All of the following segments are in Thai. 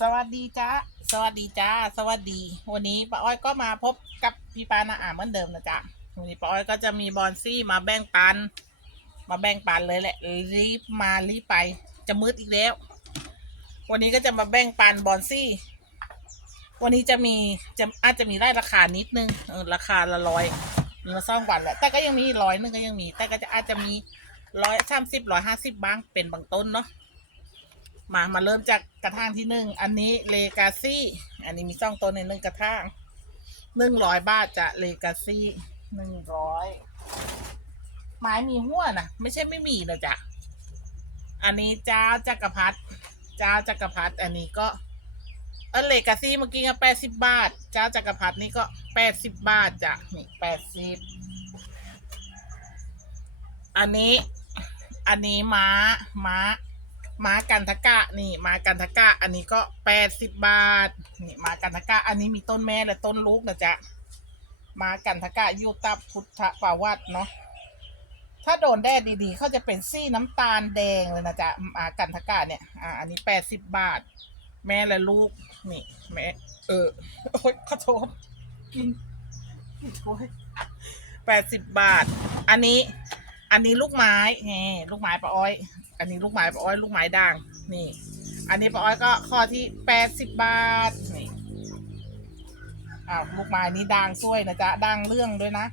สวัสดีจ้าสวัสดีจ้าสวัสดี วันนี้ป้าอ้อยก็มาพบกับพี่ปานาอ่าเหมือนเดิมนะจ๊ะวันนี้ป้าอ้อยก็จะมีบอลซี่มาแบ่งปัน มาแบ่งปันเลยแหละรีบมารีบไป จะมืดอีกแล้ว วันนี้ก็จะมาแบ่งปันบอลซี่ วันนี้จะมีจะอาจจะมีได้ราคานิดนึงเออราคาละร้อยมีมาซ่อมวันแหละแต่ก็ยังมีร้อยนึงก็ยังมี แต่ก็จะอาจจะมีร้อยสามสิบร้อยห้าสิบบ้างเป็นบางต้นเนาะ มามาเริ่มจากกระถางที่หนึ่งอันนี้เลกาซี่อันนี้มีซ่องตัวในหนึ่งกระถางหนึ่งร้อยบาทจะเลกาซี่หนึ่งร้อยไม้มีหัวนะไม่ใช่ไม่มีนะจ๊ะอันนี้จ้าจักรพรรดิเจ้าจักรพรรดิอันนี้ก็เออเลกาซี่เมื่อกี้ก็แปดสิบบาทจ้าจักรพรรดินี่ก็แปดสิบบาทจ้ะนี่แปดสิบอันนี้ อันนี้ม้าม้า ม้ากันทะกะนี่ม้ากันทะกะ อันนี้ก็แปดสิบบาทนี่ม้ากันทะกะ อันนี้มีต้นแม่และต้นลูกนะจ๊ะม้ากันทะกะยุตับพุทธปาวัตเนาะถ้าโดนแดดดีๆเขาจะเป็นซี่น้ำตาลแดงเลยนะจ๊ะม้ากันทะกะเนี่ยอ่าอันนี้แปดสิบบาท แม่และลูกนี่แม่เออโอ๊ยขอโทษกินกินโอ้ยแปดสิบบาท อันนี้ อันนี้ลูกไม้นี่ลูกไม้ปลาอ้อย อันนี้ลูกไม้ปลาอ้อยลูกไม้ด่าง นี่ อันนี้ปลาอ้อยก็ข้อที่แปดสิบบาทนี่อ้าวลูกไม้นี้ด่างสวยนะจ๊ะด่างเรื่องด้วยนะ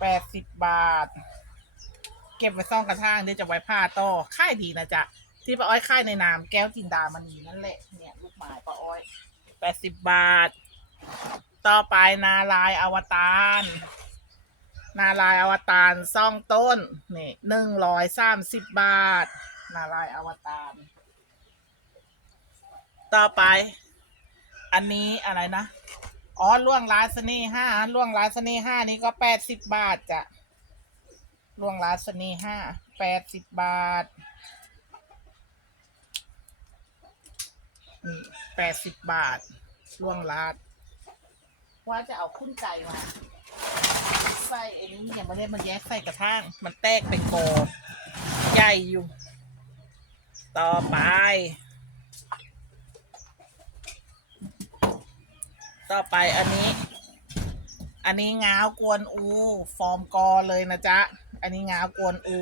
แปดสิบบาท เก็บไว้ซ่องกระช่างเดี๋ยวจะไว้ผ้าต่อค่ายดีนะจ๊ะที่ปลาอ้อยค่ายในนามแก้วจินดามณีนั่นแหละเนี่ยลูกไม้ปลาอ้อยแปดสิบบาท ต่อไปนาลายอวตาร นาลายอวตารซ่องต้นนี่หนึ่งร้อยสามสิบบาท นาลายอวตารต่อไป อันนี้อะไรนะอ๋อล่วงลายเสน่ห้าล่วงลายเสน่ห้านี้ก็แปดสิบบาทจ้ะล่วงลายเสน่ห้าแปดสิบบาทนี่แปดสิบบาทล่วงลาดว่าจะเอาคุ้นไก่มา ใส่ไอ้นี้ยังไม่ได้มันแยกใส่กระทั่งมันแตกเป็นโกใหญ่อยู่ ต่อไป ต่อไปอันนี้ อันนี้งาวกวนอู ฟอร์มกอเลยนะจ๊ะ อันนี้งาวกวนอู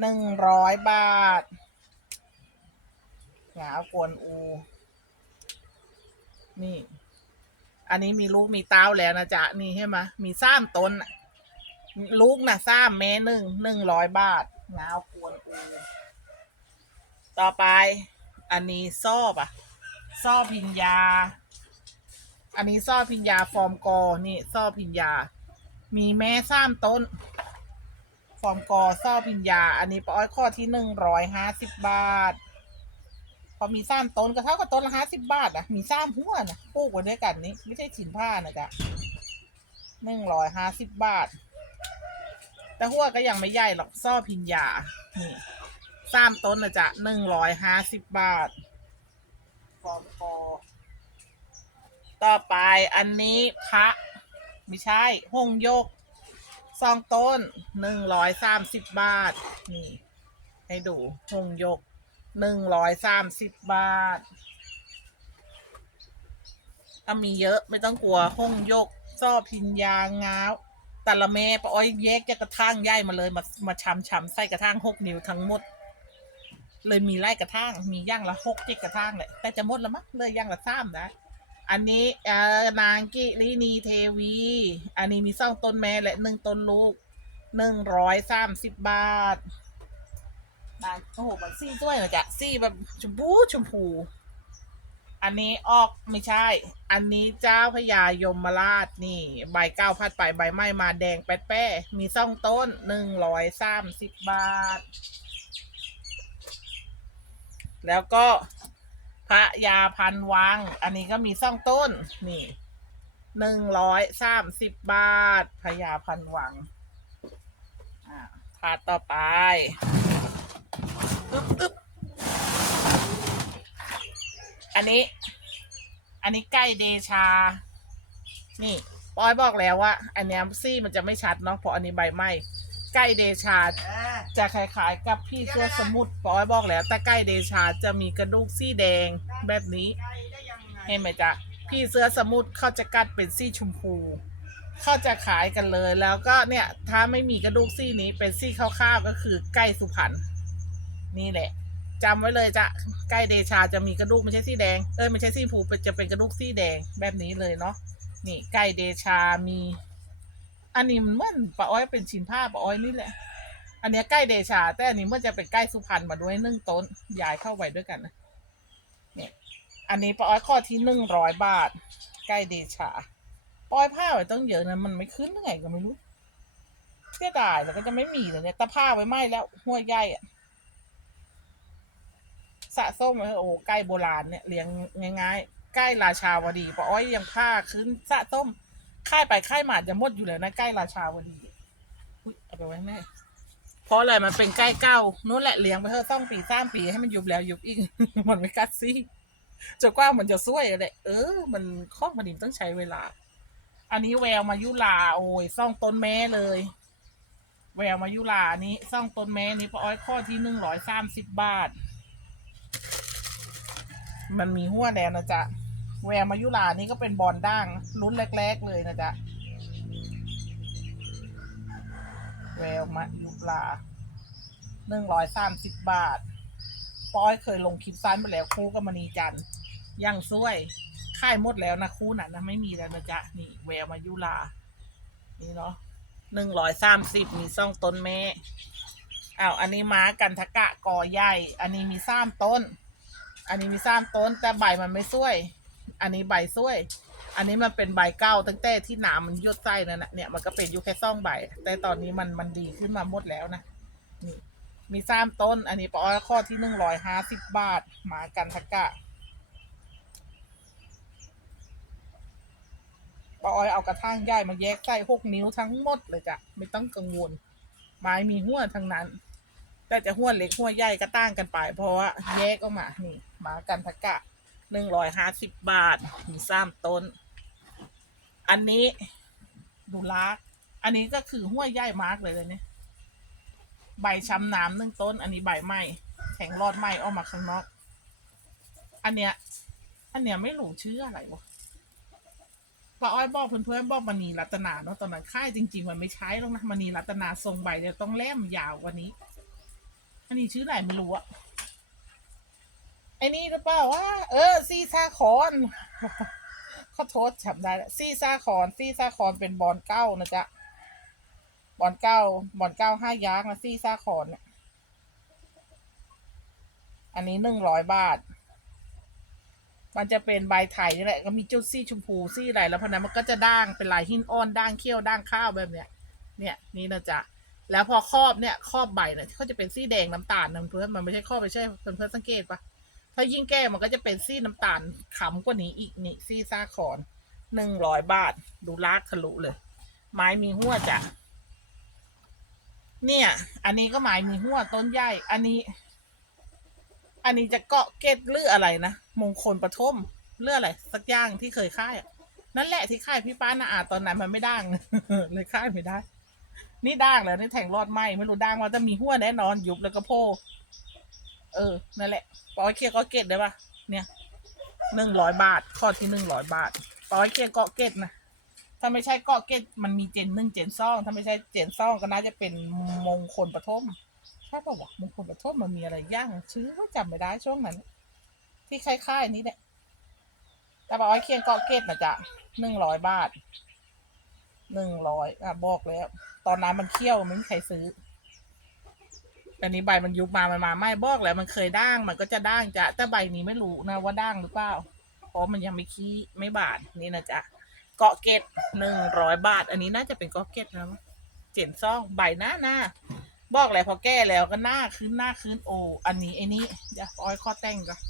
หนึ่งร้อยบาทงาวกวนอู นี่ อันนี้มีลูกมีเต้าแล้วนะจ๊ะนี่ใช่ไหมมีซ้ามต้น ลูกนะซ้ามเมหนึ่งหนึ่งร้อยบาทงาวกวนอูต่อไป อันนี้ซ่อปะซ่อพิญญา อันนี้ซ่อพิญญาฟอร์มกอนี่ซ่อพิญญา มีแม่ซ้ามต้น ฟอร์มกอซ่อพิญญา อันนี้ปาอ้อยข้อที่หนึ่งร้อยห้าสิบบาท พอมีซ้ำต้นก็เท่ากับต้นละห้าสิบบาทอะ มีซ้ำหัวนะปลูกไว้ด้วยกันนี้ ไม่ใช่สินผ้านะจ๊ะหนึ่งร้อยห้าสิบบาท แต่หัวก็ยังไม่ใหญ่หรอกซ่อพิญญา นี่ซ้ำต้นนะจ๊ะหนึ่งร้อยห้าสิบบาทฟอร์มกอต่อไปอันนี้พระไม่ใช่ห้องยกซองต้นหนึ่งร้อยสามสิบบาท นี่ ให้ดูห้องยก หนึ่งร้อยสามสิบบาทถ้ามีเยอะไม่ต้องกลัวห้องยกซ่อพินยางาวต่ละเมปะอ้อยแยกจากระทั่งย่ายมาเลยมามาชำชำใส่กระทั่งหกนิ้วทั้งหมด เลยมีไล่กระทั่งมีย่างละหกเจ็ดกระทั่งเลยแต่จะหมดแล้วมั้งเลยย่างละสามนะอันนี้เออนางกิรินีเทวี อันนี้มีสองต้นแม่และหนึ่งต้นลูกหนึ่งร้อยสามสิบบาท นานโอ้โหมันซี่ด้วยเหรอจ๊ะซี่แบบชมพูชมพู อันนี้ออกไม่ใช่ อันนี้เจ้าพญายมราชนี่ ใบเก้าพัดไปใบไม้มาแดงแป๊ดแป้มีซ่องต้นหนึ่งร้อยสามสิบบาท แล้วก็พระยาพันวัง อันนี้ก็มีซ่องต้น นี่หนึ่งร้อยสามสิบบาทพญาพันวังอ่าถาต่อไป อันนี้ อันนี้ใกล้เดชา นี่ปอยบอกแล้วว่า อันเนี้ยซี่มันจะไม่ชัดเนาะเพราะอันนี้ใบไหม้ใกล้เดชาจะคล้ายๆกับพี่เสื้อสมุทรปอยบอกแล้ว แต่ใกล้เดชาจะมีกระดูกสีแดงแบบนี้เห็นไหมจ๊ะพี่เสื้อสมุทรเขาจะกัดเป็นสีชมพูเขาจะขายกันเลยแล้วก็เนี่ยถ้าไม่มีกระดูกซี่นี้เป็นซี่ข้าวๆก็คือใกล้สุพรรณ นี่แหละจำไว้เลยจ้ะใกล้เดชาจะมีกระดูกไม่ใช่สีแดงเอ้ยไม่ใช่สีผูจะเป็นกระดูกสีแดงแบบนี้เลยเนาะนี่ใกล้เดชามี อันนี้มันเหมือนปะอ้อยเป็นชิ้นผ้าปะอ้อยนี่แหละ อันเนี้ยใกล้เดชา แต่อันนี้เมื่อจะเป็นใกล้สุพรรณมาด้วยนึ่งต้นย้ายเข้าไว้ด้วยกันนะเนี่ยอันนี้ปะอ้อยข้อที่หนึ่งร้อยบาท ใกล้เดชาปอ้อยผ้าไว้ต้องเยอะนะมันไม่ขึ้นยังไงก็ไม่รู้เสียดายแล้วก็จะไม่มีเลยเนี่ยตะผ้าไว้ไหมแล้วห้วยใหญ่อะ สะส้มไว้โอ้ใกล้โบราณเนี่ยเลี้ยงง่าย ๆ ใกล้ราชาวดีปะอ้อยยังผ้าขึ้นสะส้มค่ายไปค่ายมาจะมดอยู่แล้วนะใกล้ราชาวดีอุ๊ยเอาไปไว้แม่เพราะอะไรมันเป็นใกล้เก้านู้นแหละเลี้ยงไปเถอะต้องปีสามปีให้มันยุบแล้วยุบอีกมันไม่กัดซี่จนกว่ามันจะช่วยอะไรเออ มันข้อผลิตต้องใช้เวลา อันนี้แววมายุลาโอ้ยซ่องต้นแม่เลย แววมายุลานี้ซ่องต้นแม่นี้ปะอ้อยข้อที่หนึ่งร้อยสามสิบบาท มันมีหัวแดงนะจ๊ะ แววมายุลานี่ก็เป็นบอลด่างรุ่นแรก ๆ เลยนะจ๊ะ แววมะยุลาหนึ่งร้อยสามสิบบาท ปอยเคยลงคลิปสั้นไปแล้วคู่กับมณีจันยังซวยค่ายหมดแล้วนะคู่นั้นนะไม่มีแล้วนะจ๊ะ นี่แววมายุลานี่เนาะหนึ่งร้อยสามสิบมีซ่องต้นแม่อ้าวอันนี้ม้ากันทะกะกอใหญ่ อันนี้มีซ้ำต้น อันนี้มีซ้ำต้น แต่ใบมันไม่ซวย อันนี้ใบซวย อันนี้มันเป็นใบเก้าตั้งแต่ที่หนามมันยดไส้นั่นนะเนี่ยมันก็เป็นอยู่แค่ซ่องใบ แต่ตอนนี้มันมันดีขึ้นมาหมดแล้วนะนี่มีซ้ำต้น อันนี้ปอข้อที่หนึ่งร้อยห้าสิบบาท หมากันทะกะปออยเอากระทั่งย่ายมาแยกไส้หกนิ้วทั้งหมดเลยจ้ะไม่ต้องกังวล ไม้มีหัวทั้งนั้น แต่จะหัวเล็กหัวใหญ่ก็ต่างกันไป เพราะว่าแยกออกมา นี่หมากันทะกะหนึ่งร้อยห้าสิบบาท มีซ้ำต้น อันนี้ดูลักอันนี้ก็คือห้วยใหญ่มากเลยเลยเนี่ย ใบช้ำน้ำหนึ่งต้น อันนี้ใบไหม้แข็งรอดไหม้ออกมาข้างนอก อันเนี้ย อันเนี้ยไม่รู้ชื่ออะไรวะป้าอ้อยบอกเพื่อนๆบอกมณีรัตนาเนาะตอนนั้นค่ายจริง ๆ มันไม่ใช้หรอกนะมณีรัตนาทรงใบจะต้องแล่มยาวกว่านี้ อันนี้ชื่ออะไรไม่รู้อะไอ้นี่หรือเปล่าว่า เออ ซีซาคอนขอโทษจำได้แล้วซีซาคอนซีซาคอนเป็นบอลเก้านะจ๊ะบอลเก้าบอลเก้าห้ายักษ์นะซีซาคอนเนี่ยอันนี้หนึ่งร้อยบาท มันจะเป็นใบไถ่นี่แหละ ก็มีจุดซี่ชมพูซี่อะไรแล้วพอนั้นมันก็จะด่างเป็นลายหินอ่อนด่างเขี้ยวด่างข้าวแบบเนี้ย เนี่ยนี่นะจ๊ะ แล้วพอครอบเนี่ยครอบใบเนี่ยเขาจะเป็นสีแดงน้ำตาลนะเพื่อนมันไม่ใช่ครอบไม่ใช่เพื่อนเพื่อนสังเกตปะถ้ายิ่งแก้มันก็จะเป็นสีน้ำตาลขำกว่านี้อีกนี่สีซาคอนหนึ่งร้อยบาท ดูลากทะลุเลย ไม้มีหัวจ้ะเนี่ย อันนี้ก็ไม้มีหัวต้นใหญ่ อันนี้ อันนี้จะเกาะเกตเลืออะไรนะมงคลปฐมเลืออะไรสักอย่างที่เคยค่ายนั่นแหละที่ค่ายพี่ป้านาอาตอนนั้นมันไม่ด่างเลยค่ายไม่ได้ นี่ด่างแล้วนี่แทงรอดไหมไม่รู้ด่างว่าจะมีหัวแน่นอนยุบแล้วก็โพเออนั่นแหละปอยเคียร์เกาะเกตได้ปะเนี่ยหนึ่งร้อยบาท ข้อที่หนึ่งร้อยบาทปอยเคียร์เกาะเกตนะถ้าไม่ใช่กาะเกตมันมีเจนหนึ่งเจนซ่องถ้าไม่ใช่เจนซ่องก็น่าจะเป็นมงคลปฐมใช่ป่าวะมงคลปฐมมันมีอะไรย่างชื่อก็จำไม่ได้ช่วงนั้น ที่คล้ายๆนี้แหละแต่ปอยเคียกาะเกตนะจ๊ะหนึ่งร้อยบาท หนึ่งร้อยอะบอกแล้ว ตอนนั้นมันเคี่ยวไม่มีใครซื้อ อันนี้ใบมันยุบมา มันมาไม่บอกแล้ว มันเคยด่าง มันก็จะด่างจ้ะ แต่ใบนี้ไม่รู้นะว่าด่างหรือเปล่า เพราะมันยังไม่ขี้ไม่บาดนี่นะจ๊ะ เกาะเกตหนึ่งร้อยบาท อันนี้น่าจะเป็นเกาะเกตนะเจ็นซ่องใบหน้าหน้าบอกแล้วพอแก้แล้วก็หน้าคืนหน้าคืนโออันนี้ไอ้นี้เดี๋ยวอ้อยข้อแต่งก่อน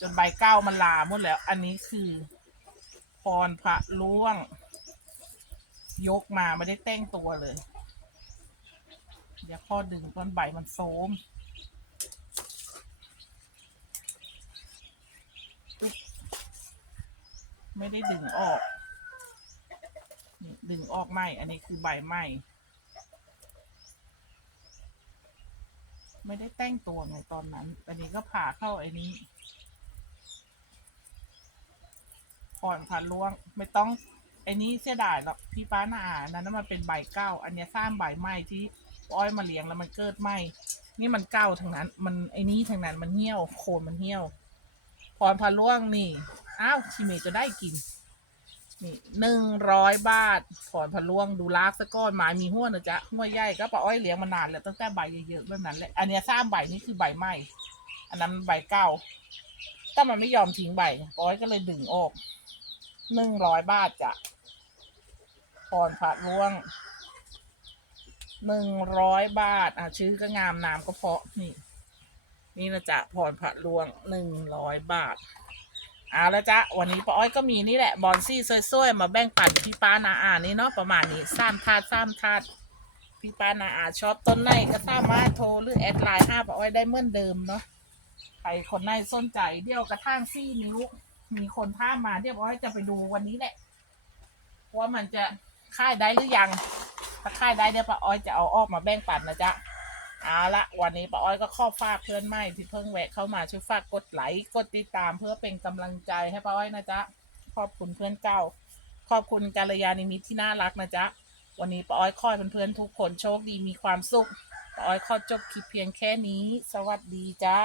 จนใบเก้ามันลาหมดแล้ว อันนี้คือ พรพระล่วง ยกมาไม่ได้แต่งตัวเลย เดี๋ยวข้อดึงต้นใบมันโซมไม่ได้ดึงออก ดึงออกไหมอันนี้คือใบไหมไม่ได้แต่งตัวไงตอนนั้นตอนนี้ก็ผ่าเข้าไอ้นี้ผ่อนผ่านล่วง ไม่ต้อง อ้นี้เสียดายหรอกพี่ป้านาอาอันนั้นมันเป็นใบเก้า อันเนี้ยสร้างใบไหม้ที่อ้อยมาเลี้ยงแล้วมันเกิดไหมนี่มันเก้าทั้งนั้น มันไอ้นี้ทั้งนั้นมันเหี่ยวโคนมันเหี่ยวผ่อนผ่าล่วงนี่อ้าวชิเมจะได้กินนี่หนึ่งร้อยบาทถอนพะล่วงดูลากสะก้อนไม้มีหัวนะจ๊ะหัวใหญ่ก็ปะอ้อยเลี้ยงมานานแล้วตั้งแต่ใบเยอะๆแบบนั้นแหละอันนี้สร้างใบนี่คือใบไหม้อันนั้นใบเก้าแต่มันไม่ยอมทิ้งใบปะอ้อยก็เลยดึงออกหนึ่งร้อยบาทจ้ะ ถอนพะล่วงหนึ่งร้อยบาท อะชื่อก็งามนามก็เพาะนี่ นี่นะจ๊ะผ่อนพระลวงหนึ่งร้อยบาทเอาละจ๊ะวันนี้ป้าอ้อยก็มีนี่แหละบอนซี่ซวยๆมาแบ่งปันพี่ป้านาอานี่เนาะประมาณนี้สามถาดสามถาดพี่ป้านาอาชอบต้นไหนก็สามารถโทรหรือแอดไลน์ห้าป้าอ้อยได้เหมือนเดิมเนาะใครคนไหนสนใจเดี๋ยวกระทั่งซี่นิ้วมีคนท่ามมาเดี๋ยวป้าอ้อยจะไปดูวันนี้แหละว่ามันจะ ค่ายได้หรือยัง ถ้าค่ายได้เดี๋ยวป้าอ้อยจะเอาออกมาแบ่งปันนะจ๊ะเอาละวันนี้ป้าอ้อยก็ขอฝากเพื่อนใหม่ที่เพิ่งแวะเข้ามาช่วยฝากกดไลค์กดติดตามเพื่อเป็นกำลังใจให้ป้าอ้อยนะจ๊ะขอบคุณเพื่อนเก่า ขอบคุณกัลยาณิมิตที่น่ารักนะจ๊ะวันนี้ป้าอ้อยคอยเพื่อนๆทุกคนโชคดีมีความสุขป้าอ้อยขอจบคลิปเพียงแค่นี้ สวัสดีจ้า